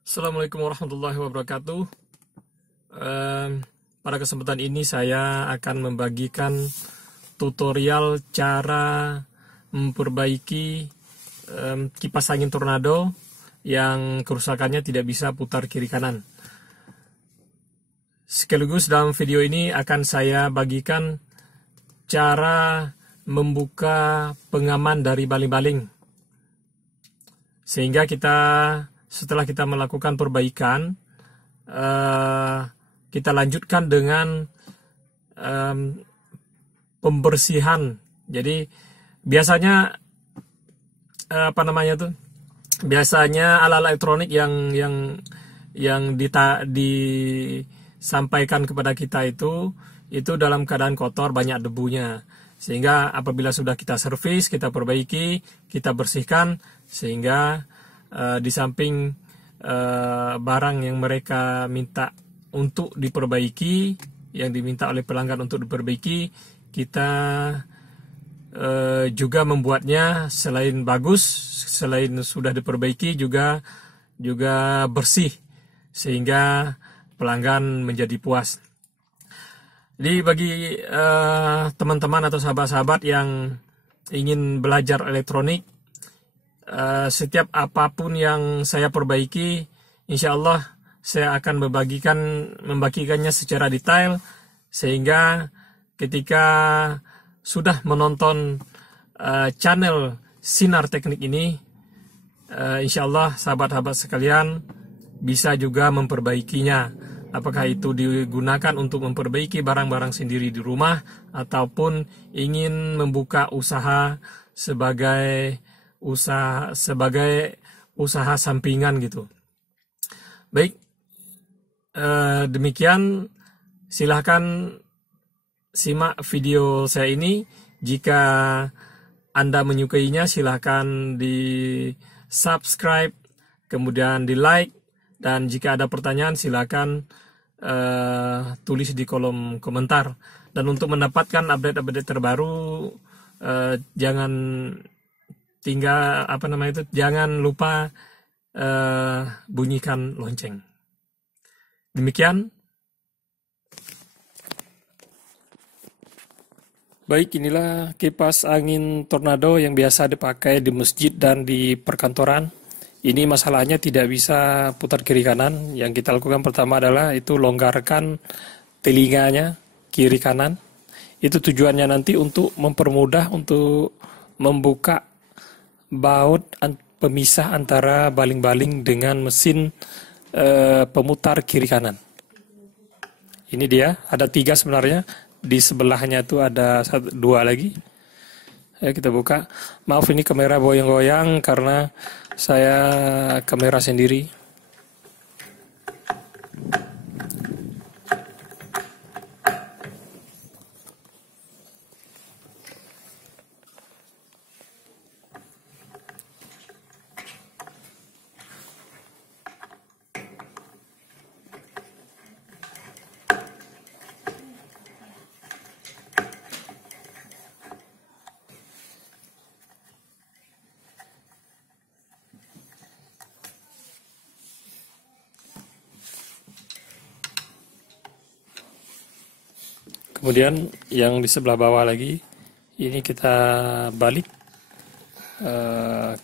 Assalamualaikum warahmatullahi wabarakatuh. Pada kesempatan ini saya akan membagikan tutorial cara memperbaiki kipas angin tornado yang kerusakannya tidak bisa putar kiri kanan. Sekaligus dalam video ini akan saya bagikan cara membuka pengaman dari baling-baling, sehingga setelah kita melakukan perbaikan, kita lanjutkan dengan pembersihan. Jadi biasanya biasanya alat elektronik yang disampaikan kepada kita itu dalam keadaan kotor, banyak debunya. Sehingga apabila sudah kita servis, kita perbaiki, kita bersihkan, sehingga di samping barang yang mereka minta untuk diperbaiki, yang diminta oleh pelanggan untuk diperbaiki, kita juga membuatnya selain bagus, selain sudah diperbaiki juga bersih, sehingga pelanggan menjadi puas. Jadi bagi teman-teman atau sahabat-sahabat yang ingin belajar elektronik, setiap apapun yang saya perbaiki, insya Allah saya akan membagikannya secara detail, sehingga ketika sudah menonton channel Sinar Teknik ini, insya Allah sahabat-sahabat sekalian bisa juga memperbaikinya. Apakah itu digunakan untuk memperbaiki barang-barang sendiri di rumah, ataupun ingin membuka usaha sebagai usaha sampingan gitu. Baik, demikian, silahkan simak video saya ini. Jika Anda menyukainya, silahkan di subscribe, kemudian di like, dan jika ada pertanyaan silahkan tulis di kolom komentar. Dan untuk mendapatkan update-update terbaru, jangan lupa bunyikan lonceng. Demikian. Baik, inilah kipas angin tornado yang biasa dipakai di masjid dan di perkantoran. Ini masalahnya tidak bisa putar kiri kanan. Yang kita lakukan pertama adalah itu longgarkan telinganya kiri kanan. Itu tujuannya nanti untuk mempermudah untuk membuka baut pemisah antara baling-baling dengan mesin pemutar kiri kanan. Ini dia, ada 3 sebenarnya. Di sebelahnya itu ada 2 lagi. Ayo kita buka. Maaf, ini kamera goyang-goyang karena saya kamera sendiri. Kemudian yang di sebelah bawah lagi, ini kita balik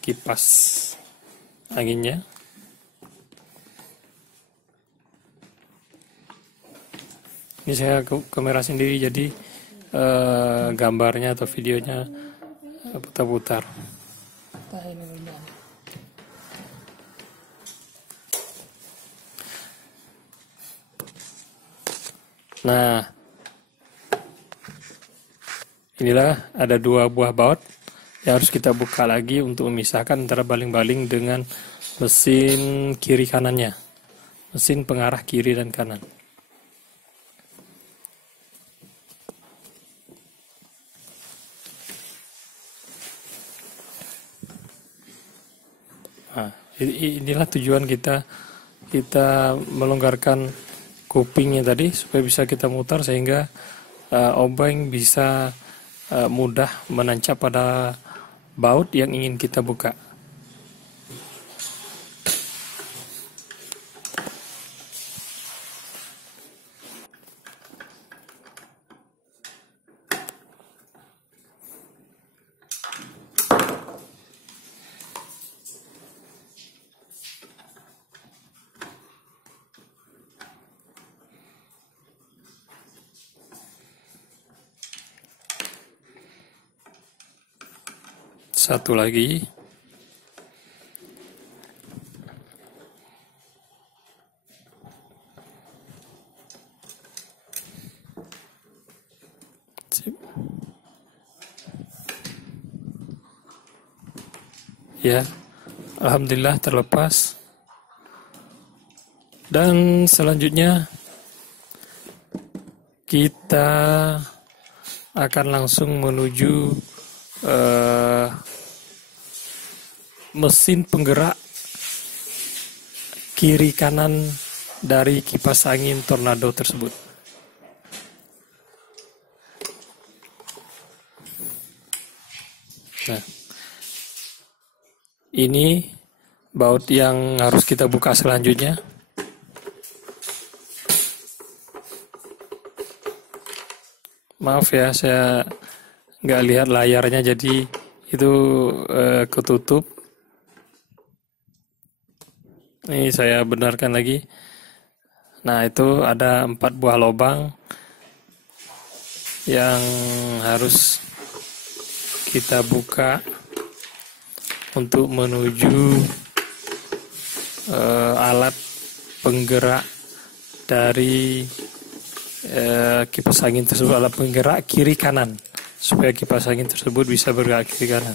kipas anginnya. Ini saya kamera sendiri, jadi gambarnya atau videonya putar-putar. Nah, inilah ada 2 buah baut yang harus kita buka lagi untuk memisahkan antara baling-baling dengan mesin kiri kanannya, mesin pengarah kiri dan kanan. Nah, inilah tujuan kita melonggarkan kupingnya tadi supaya bisa kita mutar, sehingga obeng bisa mudah menancap pada baut yang ingin kita buka. Satu lagi. Sip. Ya, alhamdulillah terlepas. Dan selanjutnya kita akan langsung menuju mesin penggerak kiri kanan dari kipas angin Tornado tersebut. Nah, ini baut yang harus kita buka selanjutnya. Maaf ya, saya nggak lihat layarnya, jadi itu ketutup. Ini saya benarkan lagi. Nah, itu ada 4 buah lubang yang harus kita buka untuk menuju alat penggerak dari kipas angin tersebut, alat penggerak kiri kanan, supaya kipas angin tersebut bisa bergerak kiri kanan.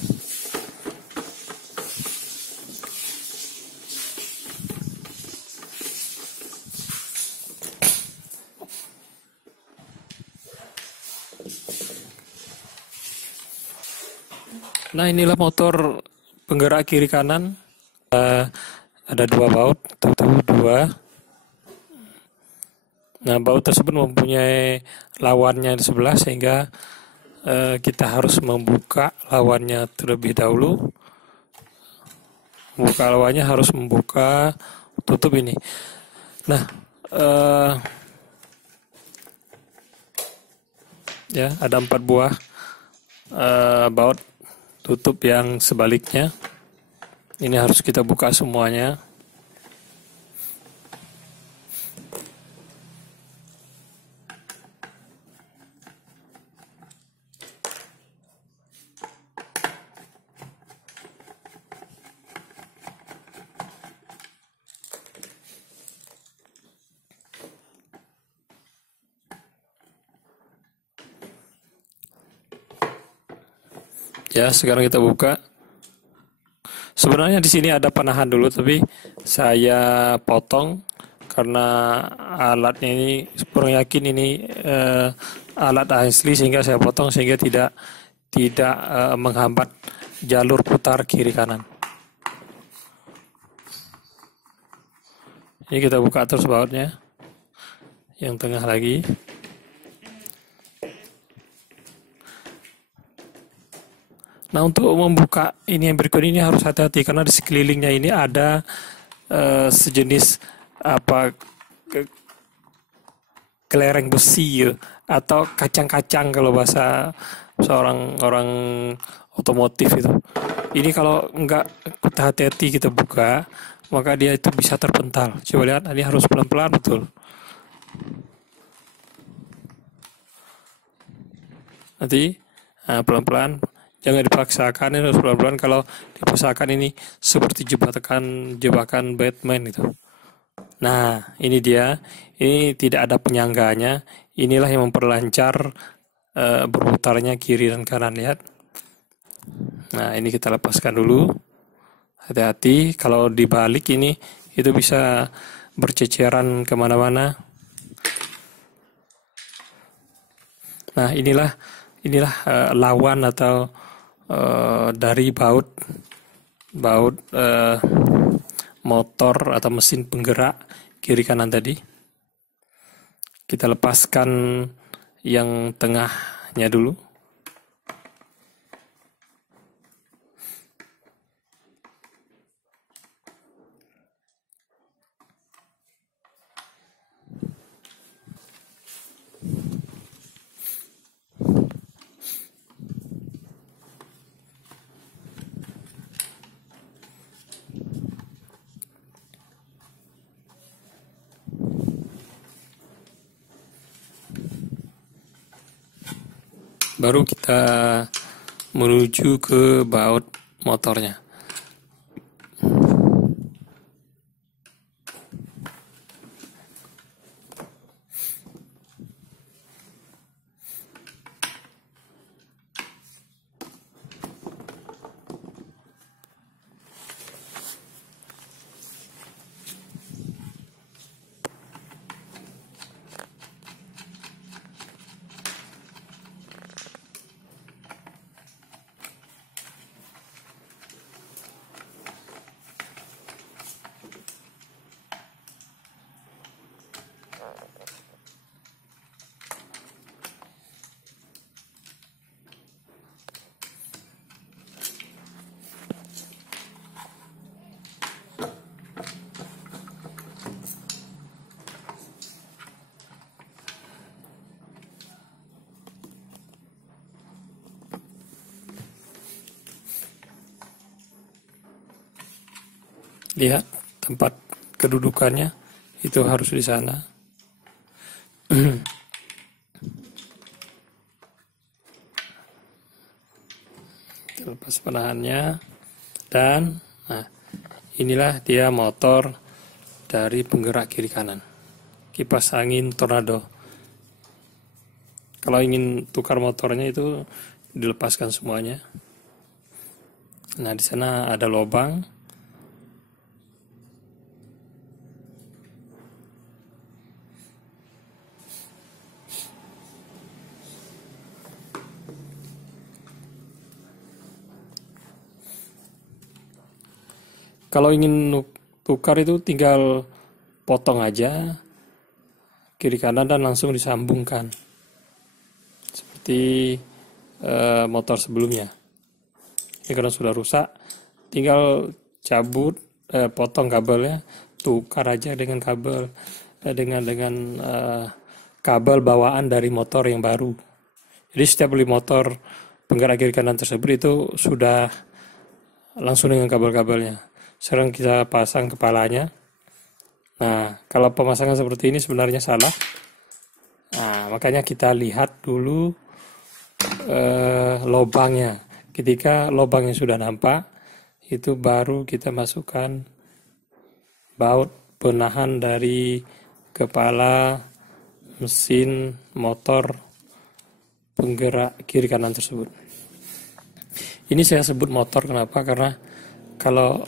Nah, inilah motor penggerak kiri kanan. Ada 2 baut, tuh 2. Nah, baut tersebut mempunyai lawannya di sebelah, sehingga kita harus membuka lawannya terlebih dahulu. Membuka lawannya harus membuka tutup ini. Nah, ya, ada 4 buah baut tutup yang sebaliknya. Ini harus kita buka semuanya. Ya, sekarang kita buka. Sebenarnya di sini ada penahan dulu, tapi saya potong karena alatnya ini kurang yakin ini alat asli, sehingga saya potong sehingga tidak menghambat jalur putar kiri kanan. Ini kita buka terus bautnya, yang tengah lagi. Nah, untuk membuka ini yang berikut ini harus hati-hati, karena di sekelilingnya ini ada sejenis kelereng besi ya, atau kacang-kacang kalau bahasa seorang orang otomotif itu. Ini kalau enggak hati-hati kita buka, maka dia itu bisa terpental. Coba lihat, ini harus pelan-pelan betul. Nanti pelan-pelan. Jangan dipaksakan, ini harus pelan-pelan. Kalau dipaksakan ini seperti jebakan Batman itu. Nah, ini dia. Ini tidak ada penyangganya. Inilah yang memperlancar berputarnya kiri dan kanan, lihat. Nah, ini kita lepaskan dulu. Hati-hati, kalau dibalik ini itu bisa berceceran kemana-mana. Nah, inilah lawan atau dari baut motor atau mesin penggerak kiri kanan tadi. Kita lepaskan yang tengahnya dulu. Baru kita menuju ke baut motornya. Lihat tempat kedudukannya, itu harus di sana. Lepas penahannya, dan nah, inilah dia motor dari penggerak kiri kanan, kipas angin Tornado. Kalau ingin tukar motornya itu dilepaskan semuanya. Nah, di sana ada lubang. Kalau ingin tukar itu tinggal potong aja kiri kanan dan langsung disambungkan seperti motor sebelumnya. Ini karena sudah rusak, tinggal cabut, potong kabelnya, tukar aja dengan kabel dengan kabel bawaan dari motor yang baru. Jadi setiap beli motor penggerak kiri kanan tersebut itu sudah langsung dengan kabel-kabelnya. Sekarang kita pasang kepalanya. Nah, kalau pemasangan seperti ini sebenarnya salah. Nah, makanya kita lihat dulu lubangnya. Ketika lubangnya sudah nampak, itu baru kita masukkan baut penahan dari kepala mesin motor penggerak kiri kanan tersebut. Ini saya sebut motor kenapa? Karena kalau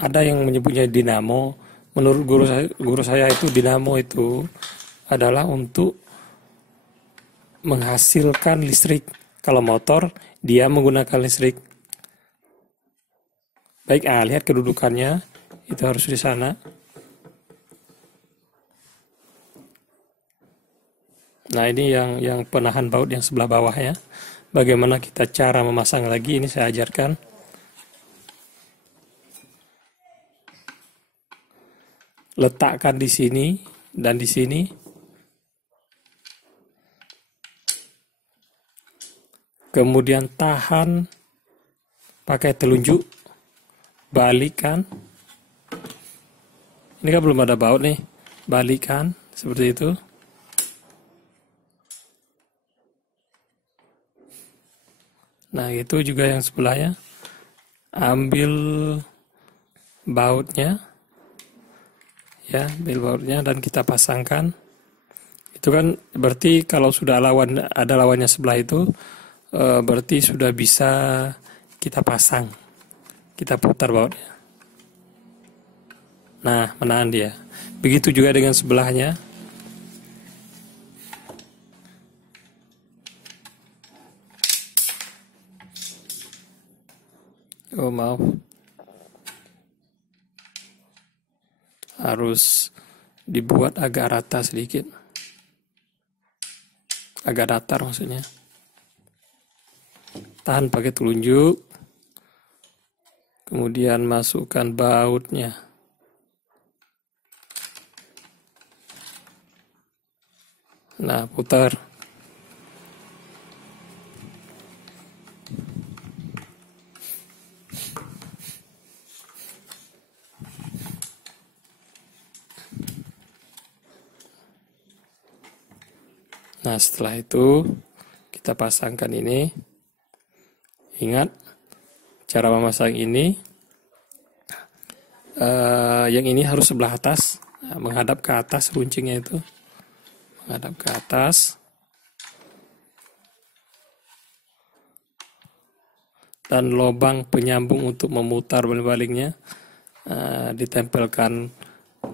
ada yang menyebutnya dinamo, menurut guru saya itu dinamo itu adalah untuk menghasilkan listrik. Kalau motor dia menggunakan listrik. Baik, lihat kedudukannya, itu harus di sana. Nah, ini yang penahan baut yang sebelah bawah ya. Bagaimana kita cara memasang lagi, ini saya ajarkan. Letakkan di sini dan di sini. Kemudian tahan pakai telunjuk, balikkan. Ini kan belum ada baut nih, balikkan seperti itu. Nah, itu juga yang sebelahnya. Ambil bautnya. Ya, ambil bautnya dan kita pasangkan. Itu kan berarti kalau sudah ada lawannya sebelah itu, berarti sudah bisa kita pasang. Kita putar bautnya. Nah, menahan dia. Begitu juga dengan sebelahnya. Oh, maaf. Harus dibuat agak rata sedikit. Agak datar maksudnya. Tahan pakai telunjuk. Kemudian masukkan bautnya. Nah, putar. Nah, setelah itu kita pasangkan ini. Ingat, Cara memasang ini, yang ini harus sebelah atas, menghadap ke atas, runcingnya itu menghadap ke atas, dan lubang penyambung untuk memutar baliknya ditempelkan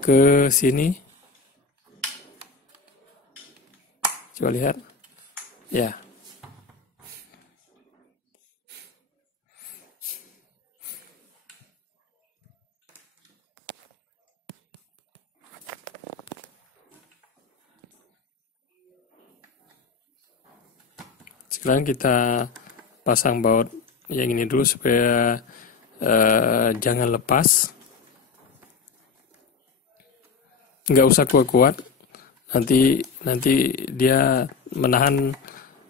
ke sini. Coba lihat, ya. Sekarang kita pasang baut yang ini dulu supaya jangan lepas. Nggak usah kuat-kuat, nanti dia menahan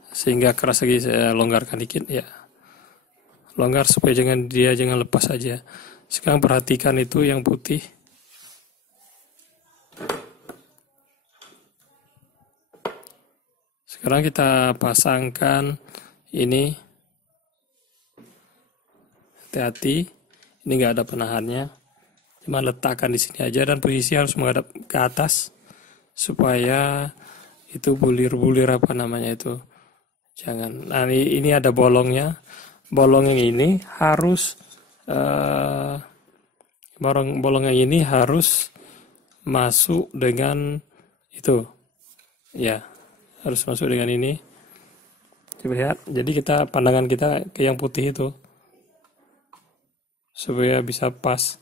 sehingga keras lagi. Saya longgarkan dikit ya, longgar supaya jangan lepas aja. Sekarang perhatikan itu yang putih. Sekarang kita pasangkan ini, hati-hati, ini nggak ada penahannya, cuma letakkan di sini aja dan posisi harus menghadap ke atas supaya itu bulir-bulir apa namanya itu jangan. Nah ini ada bolongnya, bolong yang ini harus bolong yang ini harus masuk dengan itu ya, harus masuk dengan ini. Coba lihat, jadi pandangan kita ke yang putih itu supaya bisa pas.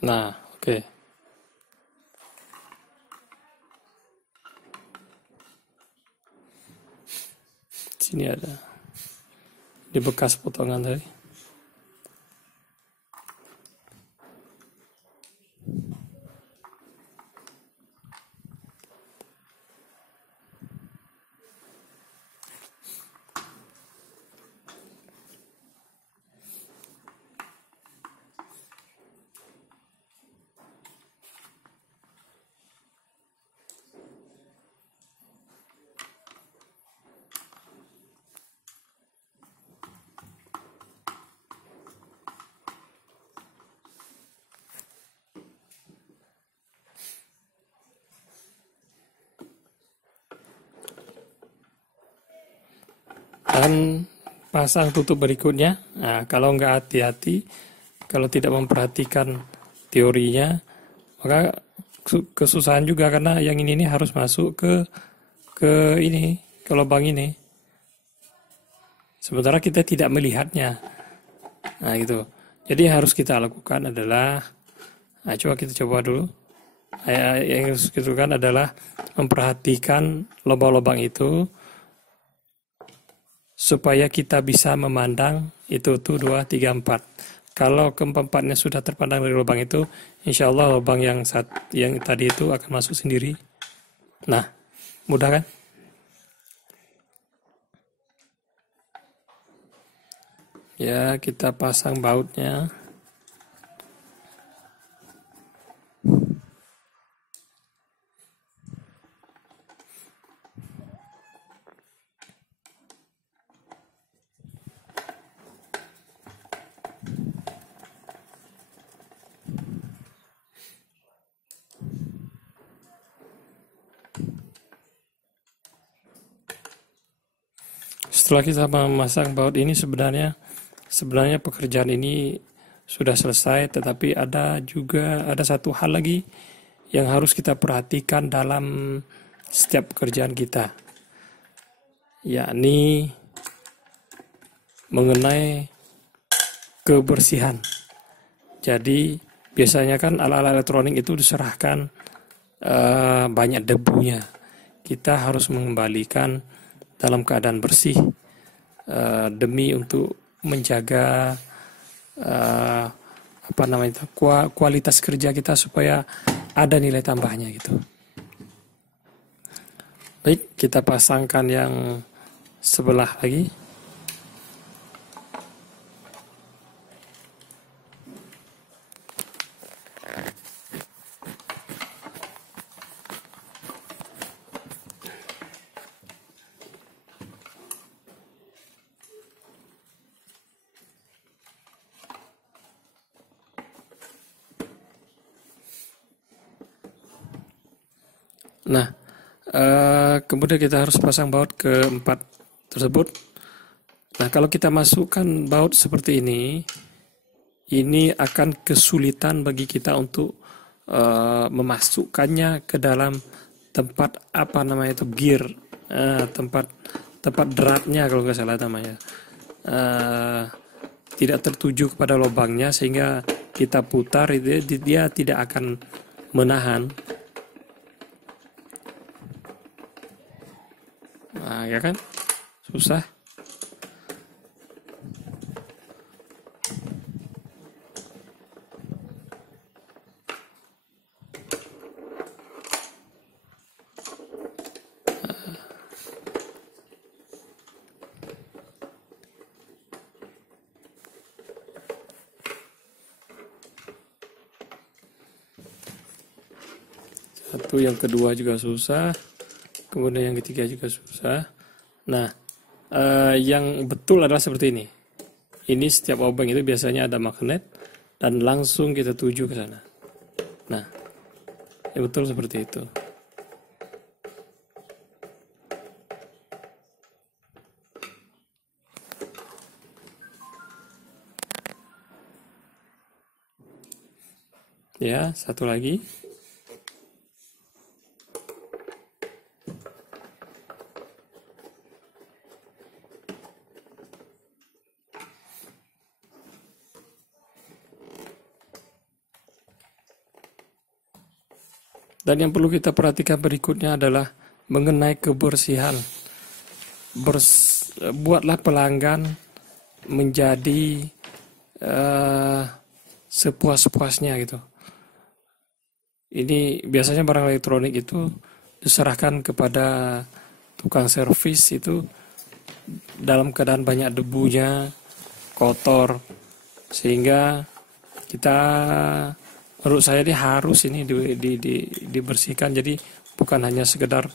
Nah, oke. Sini ada di bekas potongan tadi. Dan pasang tutup berikutnya. Nah, kalau nggak hati-hati, kalau tidak memperhatikan teorinya, maka kesusahan juga, karena yang ini harus masuk ke lubang ini. Sementara kita tidak melihatnya. Nah, gitu. Jadi harus kita lakukan adalah, coba kita coba dulu. Yang harus kita lakukan adalah memperhatikan lubang-lubang itu, supaya kita bisa memandang itu tuh 2, 3, 4. Kalau keempat-empatnya sudah terpandang dari lubang itu, insya Allah lubang yang tadi itu akan masuk sendiri. Nah, mudah kan? Ya, kita pasang bautnya. Setelah kita memasang baut ini, sebenarnya pekerjaan ini sudah selesai, tetapi ada satu hal lagi yang harus kita perhatikan dalam setiap pekerjaan kita, yakni mengenai kebersihan. Jadi biasanya kan alat-alat elektronik itu diserahkan banyak debunya. Kita harus mengembalikan dalam keadaan bersih, demi untuk menjaga kualitas kerja kita supaya ada nilai tambahnya gitu. Baik, kita pasangkan yang sebelah lagi. Nah, kemudian kita harus pasang baut keempat tersebut. Nah, kalau kita masukkan baut seperti ini akan kesulitan bagi kita untuk memasukkannya ke dalam tempat apa namanya itu gear, tempat dratnya kalau nggak salah namanya. Tidak tertuju kepada lubangnya sehingga kita putar dia tidak akan menahan. Nah, ya kan? Susah. Satu, yang kedua juga susah. Kemudian yang ketiga juga susah. Nah, yang betul adalah seperti ini. Ini setiap obeng itu biasanya ada magnet dan langsung kita tuju ke sana. Nah, yang betul seperti itu. Ya, satu lagi. Dan yang perlu kita perhatikan berikutnya adalah mengenai kebersihan. Buatlah pelanggan menjadi sepuas-puasnya gitu. Ini biasanya barang elektronik itu diserahkan kepada tukang servis itu dalam keadaan banyak debunya, kotor, sehingga kita, menurut saya harus ini dibersihkan. Jadi bukan hanya sekedar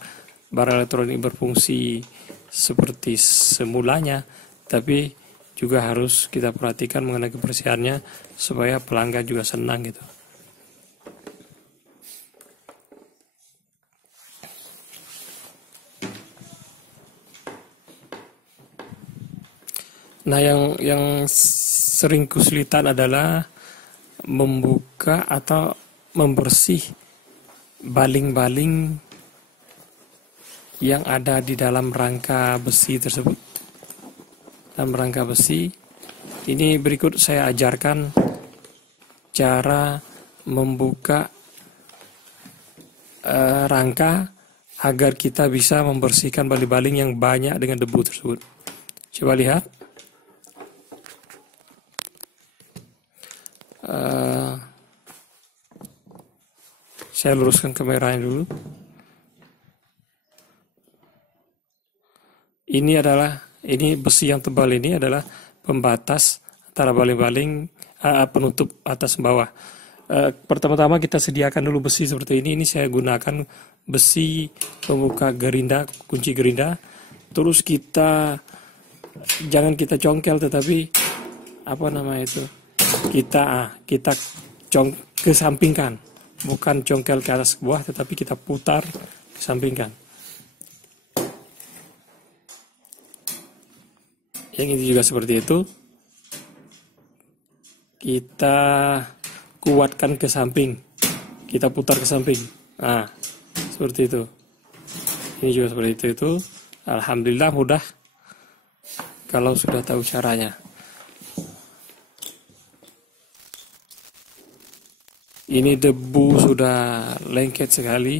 barang elektronik berfungsi seperti semulanya, tapi juga harus kita perhatikan mengenai kebersihannya supaya pelanggan juga senang gitu. Nah, yang sering kesulitan adalah membuka atau membersih baling-baling yang ada di dalam rangka besi tersebut. Dalam rangka besi, ini berikut saya ajarkan cara membuka rangka agar kita bisa membersihkan baling-baling yang banyak dengan debu tersebut. Coba lihat. Saya luruskan kameranya dulu. Ini besi yang tebal ini adalah pembatas antara baling-baling, penutup atas bawah. Pertama-tama kita sediakan dulu besi seperti ini. Ini saya gunakan besi pembuka gerinda, kunci gerinda. Terus jangan kita congkel, tetapi apa namanya itu? Kita kesampingkan, bukan congkel ke atas ke bawah, tetapi kita putar kesampingkan. Yang ini juga seperti itu. Kita kuatkan ke samping, kita putar ke samping. Nah, seperti itu. Ini juga seperti itu. Alhamdulillah mudah kalau sudah tahu caranya. Ini debu sudah lengket sekali,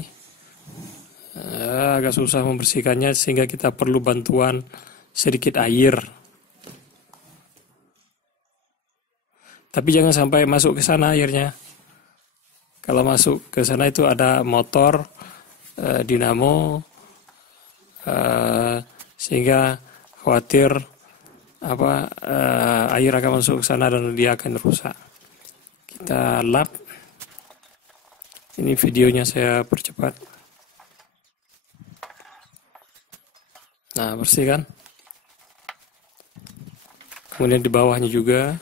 agak susah membersihkannya sehingga kita perlu bantuan sedikit air. Tapi jangan sampai masuk ke sana airnya. Kalau masuk ke sana itu ada motor, dinamo, sehingga khawatir air akan masuk ke sana dan dia akan rusak. Kita lap. Ini videonya saya percepat. Nah, bersih kan? Kemudian di bawahnya juga.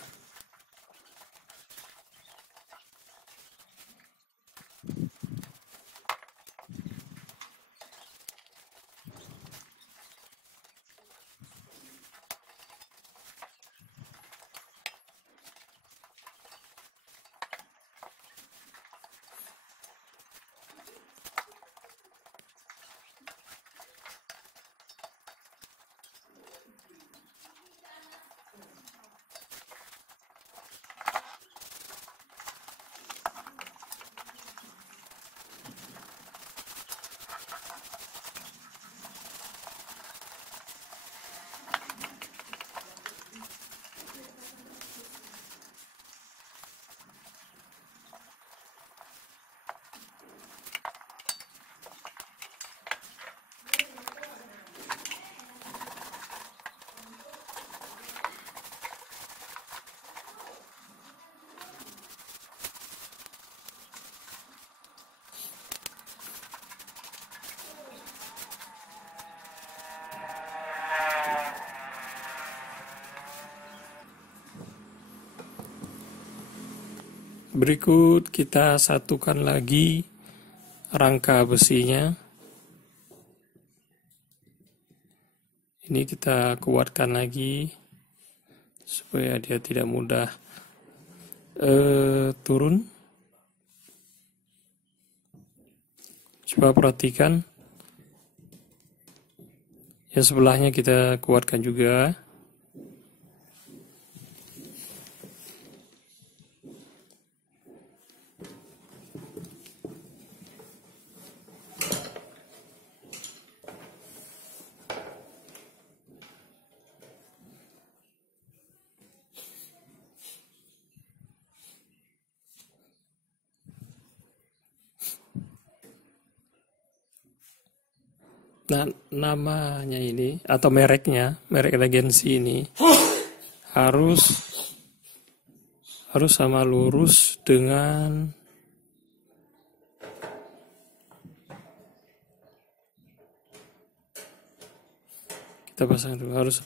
Berikut kita satukan lagi rangka besinya. Ini kita kuatkan lagi supaya dia tidak mudah turun. Coba perhatikan, yang sebelahnya kita kuatkan juga. Nah, namanya ini atau mereknya, merek regensi ini harus sama lurus dengan kita pasang dulu, harus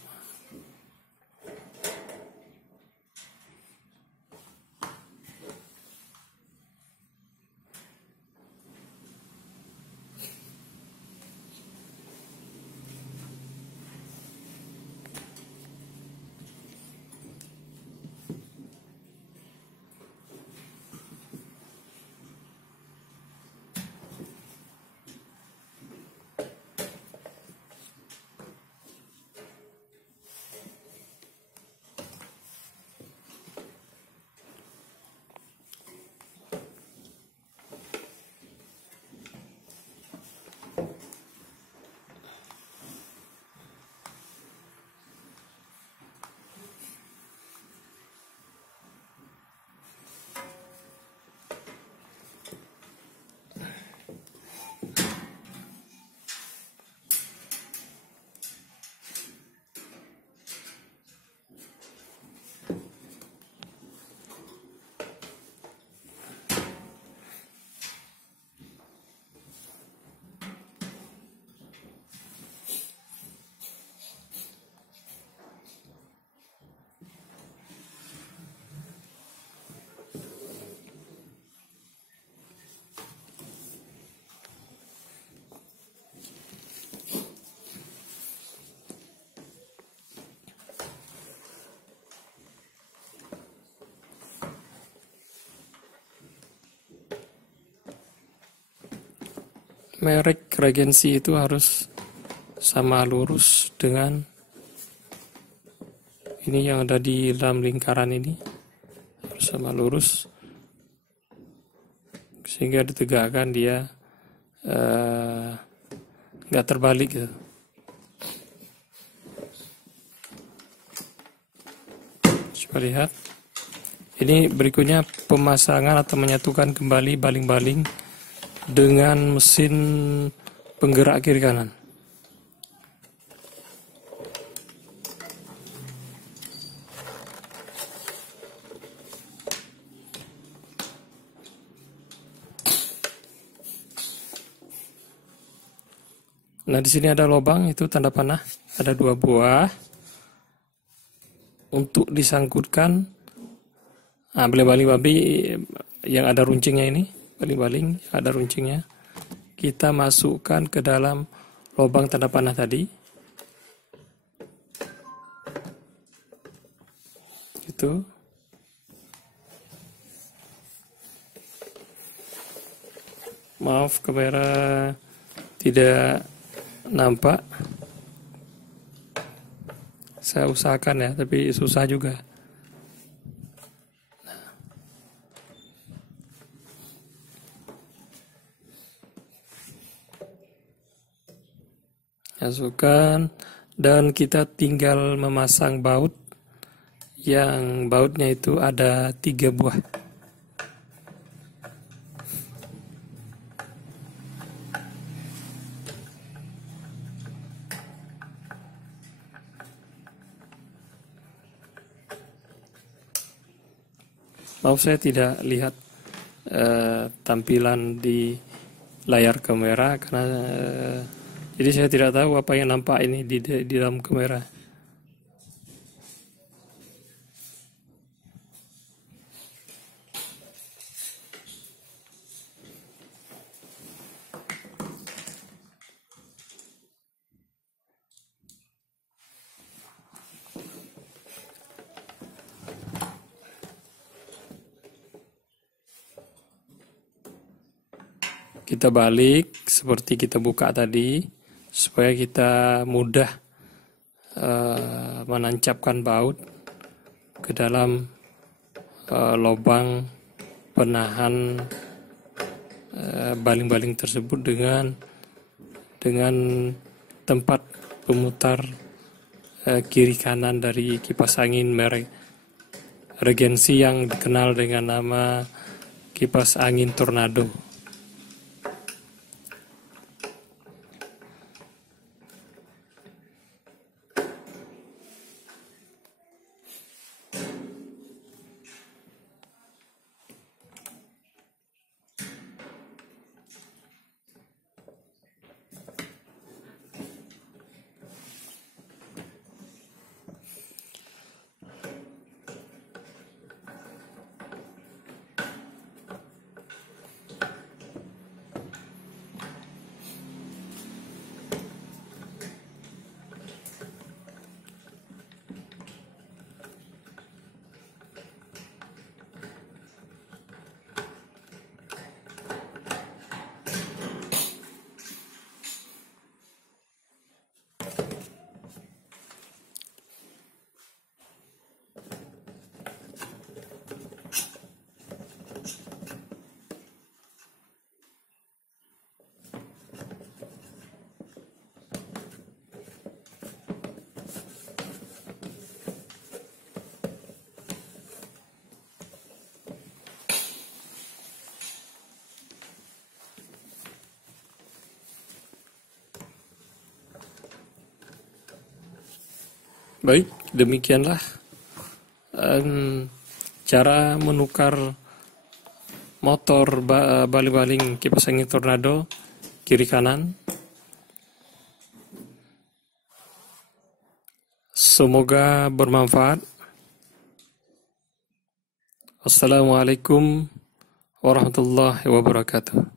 merek regensi itu harus sama lurus dengan ini yang ada di dalam lingkaran ini, harus sama lurus sehingga ditegakkan dia nggak terbalik gitu. Coba lihat, ini berikutnya pemasangan atau menyatukan kembali baling-baling dengan mesin penggerak kiri kanan. Nah, di sini ada lubang, itu tanda panah, ada 2 buah untuk disangkutkan. Nah, baling-baling babi yang ada runcingnya ini, baling-baling yang ada runcingnya, kita masukkan ke dalam lubang tanda panah tadi. Gitu. Maaf kamera tidak nampak, saya usahakan ya, tapi susah juga. Masukkan, dan kita tinggal memasang baut, yang bautnya itu ada 3 buah. Maaf saya tidak lihat tampilan di layar kamera karena jadi saya tidak tahu apa yang nampak ini di dalam kamera. Kita balik seperti kita buka tadi, supaya kita mudah menancapkan baut ke dalam lubang penahan baling-baling tersebut dengan tempat pemutar kiri kanan dari kipas angin merek Regency yang dikenal dengan nama kipas angin Tornado. Baik, demikianlah cara menukar motor baling-baling kipas angin Tornado kiri kanan. Semoga bermanfaat. Assalamualaikum warahmatullahi wabarakatuh.